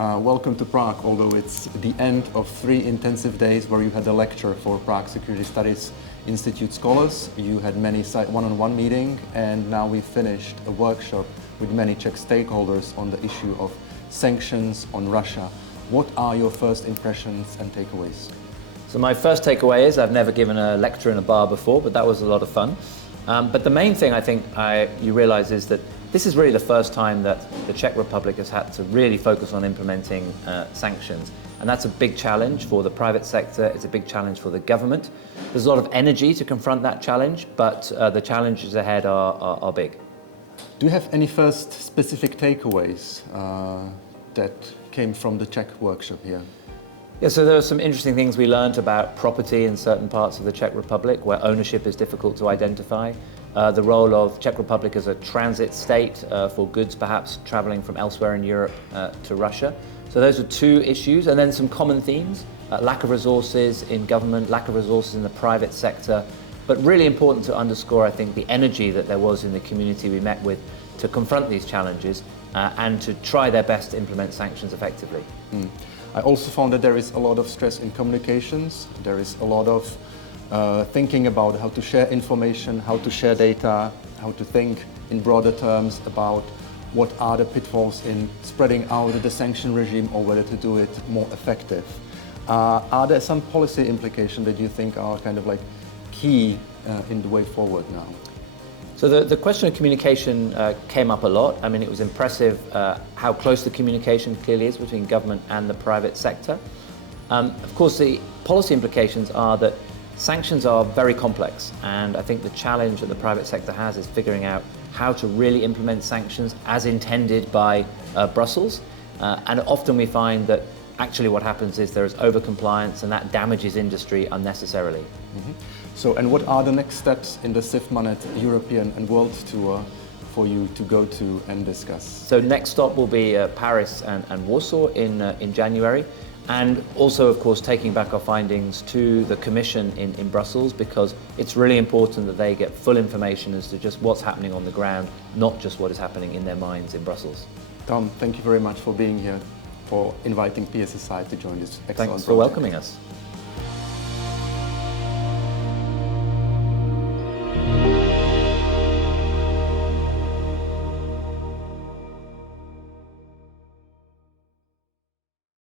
welcome to Prague, although it's the end of 3 intensive days where you had a lecture for Prague Security Studies Institute scholars. You had many one-on-one meetings, and now we finished a workshop with many Czech stakeholders on the issue of sanctions on Russia. What are your first impressions and takeaways? So my first takeaway is I've never given a lecture in a bar before, but that was a lot of fun. But the main thing I think you realize is that this is really the first time that the Czech Republic has had to really focus on implementing sanctions. And that's a big challenge for the private sector, it's a big challenge for the government. There's a lot of energy to confront that challenge, but the challenges ahead are big. Do you have any first specific takeaways that came from the Czech workshop here? Yeah, so there are some interesting things we learned about property in certain parts of the Czech Republic where ownership is difficult to identify. The role of Czech Republic as a transit state for goods perhaps traveling from elsewhere in Europe to Russia. So those are 2 issues, and then some common themes. Lack of resources in government, lack of resources in the private sector, but really important to underscore, I think, the energy that there was in the community we met with to confront these challenges and to try their best to implement sanctions effectively. I also found that there is a lot of stress in communications. There is a lot of thinking about how to share information, how to share data, how to think in broader terms about what are the pitfalls in spreading out the sanction regime or whether to do it more effective. Are there some policy implications that you think are kind of like key in the way forward now? So the question of communication came up a lot. I mean, it was impressive how close the communication clearly is between government and the private sector. Of course, the policy implications are that sanctions are very complex, and I think the challenge that the private sector has is figuring out how to really implement sanctions as intended by Brussels. And often we find that actually what happens is there is over-compliance, and that damages industry unnecessarily. So, and what are the next steps in the SIFMANet European and World Tour for you to go to and discuss? So next stop will be Paris and Warsaw in January, and also, of course, taking back our findings to the Commission in Brussels, because it's really important that they get full information as to just what's happening on the ground, not just what is happening in their minds in Brussels. Tom, thank you very much for being here, for inviting PSSI to join this excellent project. Thanks for welcoming us.